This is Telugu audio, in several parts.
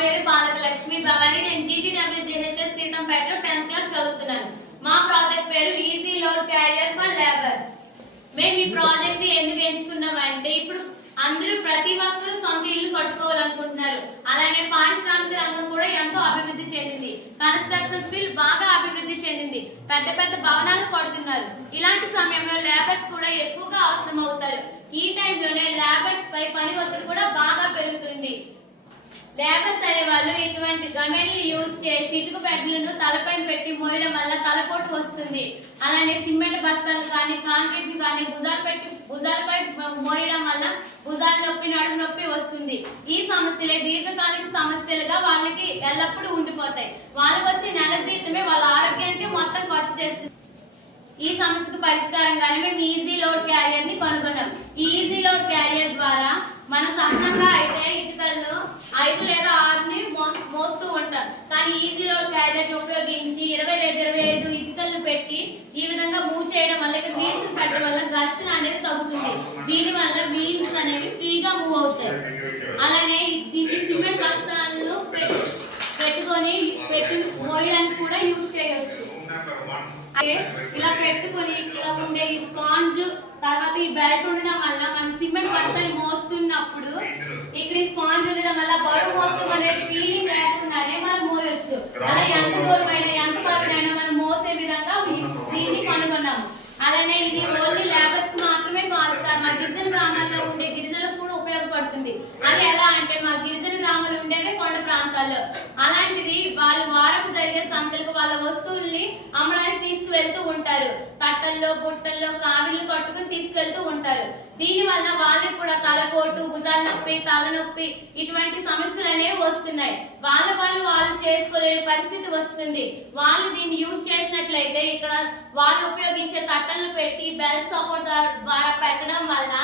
పేరు బాలకలక్ష్మి భవాని. నేను GTWJHS సీతంపేటలో 10th క్లాస్ చదువుతున్నాను. మా ప్రాజెక్ట్ పేరు easy load carrier for labours. మేము ఈ ప్రాజెక్ట్ ఎందుకు ఎంచుకున్నామంటే ఇప్పుడు అందరూ ప్రతి ఒక్కరూ సొంత ఇల్లు కట్టుకోవాలనుకుంటున్నారు. అలానే పారిశ్రామిక రంగం కూడా ఎంతో అభివృద్ధి చెందింది. కన్స్ట్రక్షన్ ఫీల్డ్ బాగా అభివృద్ధి చెందింది. పెద్ద పెద్ద భవనాలు కడుతున్నారు. ఇలాంటి సమయంలో లేబర్స్ కూడా ఎక్కువగా అవసరం అవుతారు. ఈ టైంలోనే లేబర్స్ పై పని ఒత్తిడి కూడా బాగా పెరుగుతుంది. లేబర్స్ అనే వాళ్ళు ఇటువంటి గమెల్ని యూజ్ చేసి ఇటుక బెడ్లను తలపైన పెట్టి మోయడం వల్ల తలపోటు వస్తుంది. అలానే సిమెంట్ బస్తాలు కానీ కాంక్రీట్ కానీ భుజాలపై మోయడం వల్ల భుజాల నొప్పి నడుము నొప్పి వస్తుంది. ఈ సమస్యలే దీర్ఘకాలిక సమస్యలుగా వాళ్ళకి ఎల్లప్పుడూ ఉండిపోతాయి. వాళ్ళకి వచ్చే నెల జీతమే వాళ్ళ ఆరోగ్యానికి మొత్తం ఖర్చు చేస్తుంది. ఈ సమస్యకు పరిష్కారంగానే మేము ఈజీ లోడ్ క్యారియర్ ని కనుగొన్నాం. ఈ ఈజీ లోడ్ క్యారియర్ ద్వారా మన సహజంగా అయితే ఇటుకల్లో 5 లేదా 6ని మోస్తూ ఉంటాం. కానీ ఈజీ లోడ్ క్యారియర్ ఉపయోగించి 20 లేదా 25 ఇటుకలను పెట్టి ఈ విధంగా మూవ్ చేయడం వల్ల ఇక్కడ వీల్స్ పెట్టడం వల్ల ఘర్షణ అనేది తగ్గుతుంది. దీని వల్ల వీల్స్ అనేవి ఫ్రీగా మూవ్ అవుతాయి. అలానే దీన్ని సిమెంట్ బస్తాలను పెట్టి మోయడానికి కూడా యూజ్ చేయవచ్చు. ఇలా పెట్టుకొని ఇక్కడ ఉండే ఈ స్పాంజ్ తర్వాత ఈ బెల్ట్ ఉండడం వల్ల మనం సిమెంట్ బస్తాలు మోస్తున్నప్పుడు ఇక్కడ ఈ స్పాంజ్ ఉండడం వల్ల బరువు మోస్తాం అనే ఫీలింగ్ లేకుండానే మనం మోయొచ్చు. అలా ఎంత దూరం అయినా ఎంత వరకు అయినా మనం మోసే విధంగా దీన్ని కనుగొన్నాము. అలానే ఇది ఓన్లీ లేబర్స్ మాత్రమే కాదు సార్, మా గిరిజన గ్రామాల్లో ఉండే గిరిజనులకు కూడా ఉపయోగపడుతుంది. అది ఎలా అంటే మా గిరిజన గ్రామాలు ఉండేవే కొండ ప్రాంతాల్లో. అలాంటిది వాళ్ళు వారం జరిగే సంతలకు వాళ్ళ వస్తువుల్ని అమ్మడానికి తీసుకువెళ్తూ ఉంటారు. తట్టల్లో బుట్టల్లో కావిళ్ళు కట్టుకుని తీసుకెళ్తూ ఉంటారు. దీని వల్ల వాళ్ళకి కూడా తలపోటు భుజాల నొప్పి తలనొప్పి ఇటువంటి సమస్యలు అనేవి వస్తున్నాయి. వాళ్ళ పనులు వాళ్ళు చేసుకోలేని పరిస్థితి వస్తుంది. వాళ్ళు దీన్ని యూజ్ చేసినట్లయితే ఇక్కడ వాళ్ళు ఉపయోగించే తట్టలను పెట్టి బెల్ట్ సపోర్ట్ ద్వారా పెట్టడం వల్ల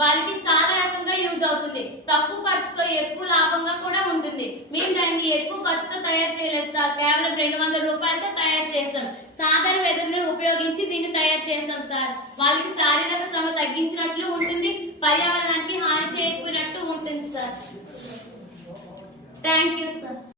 వాళ్ళకి చాలా రకంగా యూజ్ అవుతుంది. తక్కువ ఖర్చుతో ఎక్కువ లాభంగా కూడా ఉంటుంది. మేము దాన్ని ఎక్కువ ఖర్చుతో తయారు చేయలేదు సార్, కేవలం 200 రూపాయలతో తయారు చేస్తాం. సాధారణ వెదురుని ఉపయోగించి దీన్ని తయారు చేస్తాం సార్. వాళ్ళకి శారీరక శ్రమ తగ్గించినట్లు ఉంటుంది, పర్యావరణానికి హాని చేయకపోయినట్టు ఉంటుంది సార్. Thank you sir.